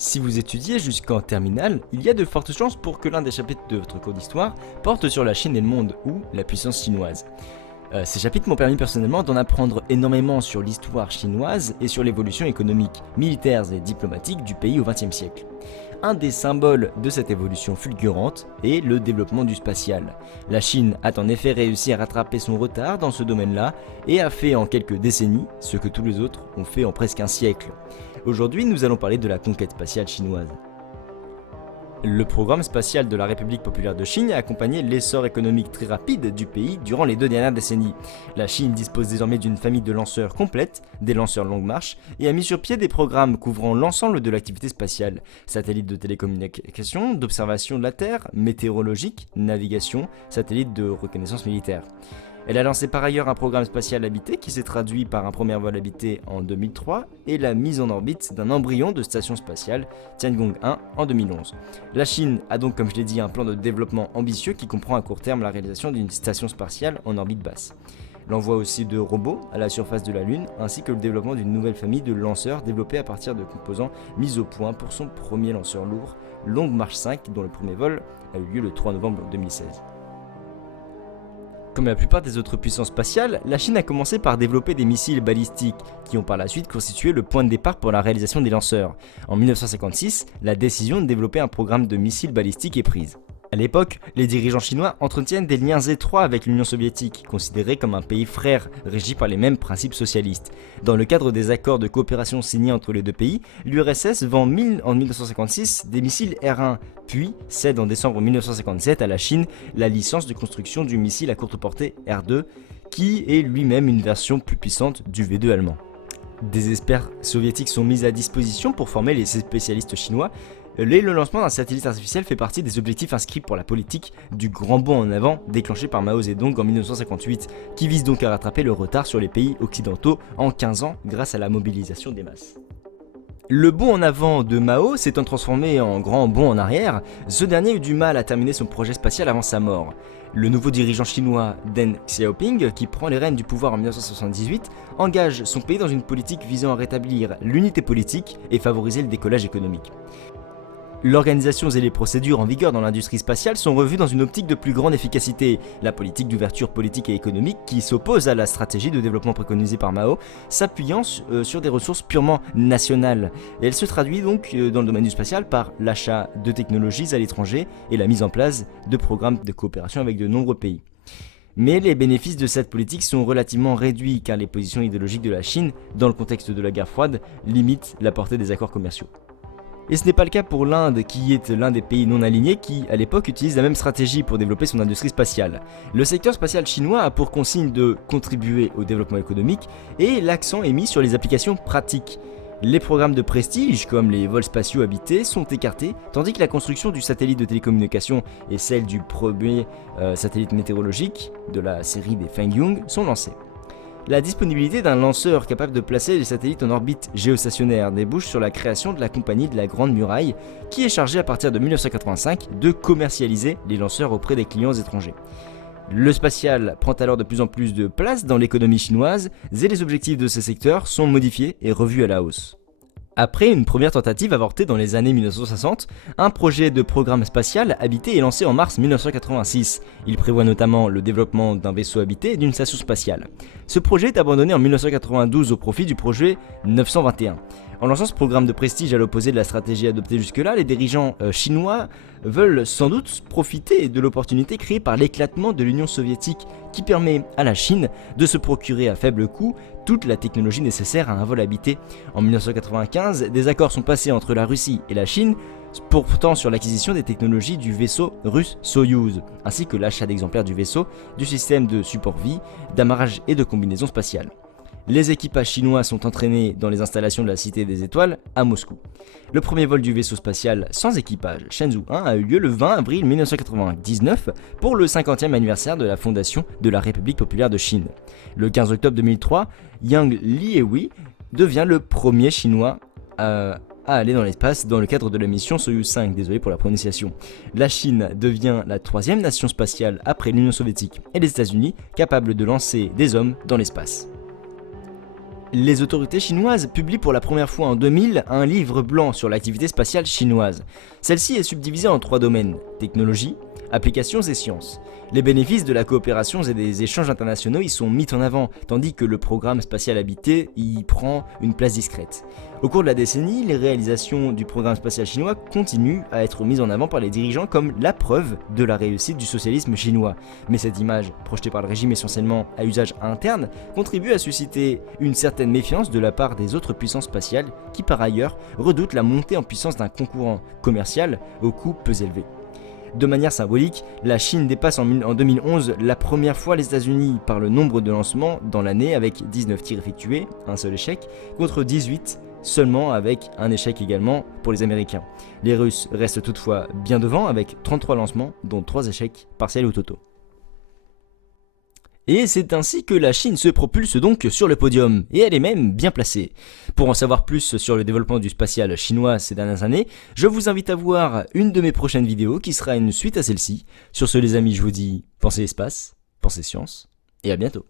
Si vous étudiez jusqu'en terminale, il y a de fortes chances pour que l'un des chapitres de votre cours d'histoire porte sur la Chine et le monde, ou la puissance chinoise. Ces chapitres m'ont permis personnellement d'en apprendre énormément sur l'histoire chinoise et sur l'évolution économique, militaire et diplomatique du pays au XXe siècle. Un des symboles de cette évolution fulgurante est le développement du spatial. La Chine a en effet réussi à rattraper son retard dans ce domaine-là et a fait en quelques décennies ce que tous les autres ont fait en presque un siècle. Aujourd'hui, nous allons parler de la conquête spatiale chinoise. Le programme spatial de la République populaire de Chine a accompagné l'essor économique très rapide du pays durant les 2 dernières décennies. La Chine dispose désormais d'une famille de lanceurs complète, des lanceurs longue marche, et a mis sur pied des programmes couvrant l'ensemble de l'activité spatiale. Satellites de télécommunication, d'observation de la Terre, météorologique, navigation, satellites de reconnaissance militaire. Elle a lancé par ailleurs un programme spatial habité qui s'est traduit par un premier vol habité en 2003 et la mise en orbite d'un embryon de station spatiale Tiangong 1 en 2011. La Chine a donc, comme je l'ai dit, un plan de développement ambitieux qui comprend à court terme la réalisation d'une station spatiale en orbite basse. L'envoi aussi de robots à la surface de la Lune, ainsi que le développement d'une nouvelle famille de lanceurs développés à partir de composants mis au point pour son premier lanceur lourd, Long March 5, dont le premier vol a eu lieu le 3 novembre 2016. Comme la plupart des autres puissances spatiales, la Chine a commencé par développer des missiles balistiques qui ont par la suite constitué le point de départ pour la réalisation des lanceurs. En 1956, la décision de développer un programme de missiles balistiques est prise. À l'époque, les dirigeants chinois entretiennent des liens étroits avec l'Union soviétique, considérée comme un pays frère régi par les mêmes principes socialistes. Dans le cadre des accords de coopération signés entre les deux pays, l'URSS vend en 1956 des missiles R1, puis cède en décembre 1957 à la Chine la licence de construction du missile à courte portée R2, qui est lui-même une version plus puissante du V2 allemand. Des experts soviétiques sont mis à disposition pour former les spécialistes chinois. Le lancement d'un satellite artificiel fait partie des objectifs inscrits pour la politique du grand bond en avant déclenché par Mao Zedong en 1958, qui vise donc à rattraper le retard sur les pays occidentaux en 15 ans grâce à la mobilisation des masses. Le bond en avant de Mao s'étant transformé en grand bond en arrière, ce dernier eut du mal à terminer son projet spatial avant sa mort. Le nouveau dirigeant chinois Deng Xiaoping, qui prend les rênes du pouvoir en 1978, engage son pays dans une politique visant à rétablir l'unité politique et favoriser le décollage économique. L'organisation et les procédures en vigueur dans l'industrie spatiale sont revues dans une optique de plus grande efficacité. La politique d'ouverture politique et économique, qui s'oppose à la stratégie de développement préconisée par Mao, s'appuyant sur des ressources purement nationales. Et elle se traduit donc dans le domaine du spatial par l'achat de technologies à l'étranger et la mise en place de programmes de coopération avec de nombreux pays. Mais les bénéfices de cette politique sont relativement réduits car les positions idéologiques de la Chine, dans le contexte de la guerre froide, limitent la portée des accords commerciaux. Et ce n'est pas le cas pour l'Inde, qui est l'un des pays non alignés qui, à l'époque, utilise la même stratégie pour développer son industrie spatiale. Le secteur spatial chinois a pour consigne de contribuer au développement économique et l'accent est mis sur les applications pratiques. Les programmes de prestige, comme les vols spatiaux habités, sont écartés, tandis que la construction du satellite de télécommunication et celle du premier satellite météorologique de la série des Fengyun sont lancées. La disponibilité d'un lanceur capable de placer les satellites en orbite géostationnaire débouche sur la création de la compagnie de la Grande Muraille, qui est chargée à partir de 1985 de commercialiser les lanceurs auprès des clients étrangers. Le spatial prend alors de plus en plus de place dans l'économie chinoise et les objectifs de ce secteur sont modifiés et revus à la hausse. Après une première tentative avortée dans les années 1960, un projet de programme spatial habité est lancé en mars 1986. Il prévoit notamment le développement d'un vaisseau habité et d'une station spatiale. Ce projet est abandonné en 1992 au profit du projet 921. En lançant ce programme de prestige à l'opposé de la stratégie adoptée jusque-là, les dirigeants chinois veulent sans doute profiter de l'opportunité créée par l'éclatement de l'Union soviétique qui permet à la Chine de se procurer à faible coût toute la technologie nécessaire à un vol habité. En 1995, des accords sont passés entre la Russie et la Chine portant sur l'acquisition des technologies du vaisseau russe Soyouz, ainsi que l'achat d'exemplaires du vaisseau, du système de support-vie, d'amarrage et de combinaison spatiale. Les équipages chinois sont entraînés dans les installations de la Cité des Étoiles à Moscou. Le premier vol du vaisseau spatial sans équipage, Shenzhou 1, a eu lieu le 20 avril 1999 pour le 50e anniversaire de la fondation de la République populaire de Chine. Le 15 octobre 2003, Yang Liehui devient le premier chinois à aller dans l'espace dans le cadre de la mission Soyuz 5, désolé pour la prononciation. La Chine devient la 3e nation spatiale après l'Union soviétique et les États-Unis capable de lancer des hommes dans l'espace. Les autorités chinoises publient pour la première fois en 2000 un livre blanc sur l'activité spatiale chinoise. Celle-ci est subdivisée en 3 domaines: technologie, applications et sciences. Les bénéfices de la coopération et des échanges internationaux y sont mis en avant, tandis que le programme spatial habité y prend une place discrète. Au cours de la décennie, les réalisations du programme spatial chinois continuent à être mises en avant par les dirigeants comme la preuve de la réussite du socialisme chinois. Mais cette image, projetée par le régime essentiellement à usage interne, contribue à susciter une certaine méfiance de la part des autres puissances spatiales qui par ailleurs redoutent la montée en puissance d'un concurrent commercial au coût peu élevé. De manière symbolique, la Chine dépasse en 2011 la première fois les États-Unis par le nombre de lancements dans l'année avec 19 tirs effectués, un seul échec, contre 18 seulement avec un échec également pour les Américains. Les Russes restent toutefois bien devant avec 33 lancements, dont 3 échecs partiels ou totaux. Et c'est ainsi que la Chine se propulse donc sur le podium, et elle est même bien placée. Pour en savoir plus sur le développement du spatial chinois ces dernières années, je vous invite à voir une de mes prochaines vidéos qui sera une suite à celle-ci. Sur ce les amis, je vous dis, pensez espace, pensez science, et à bientôt.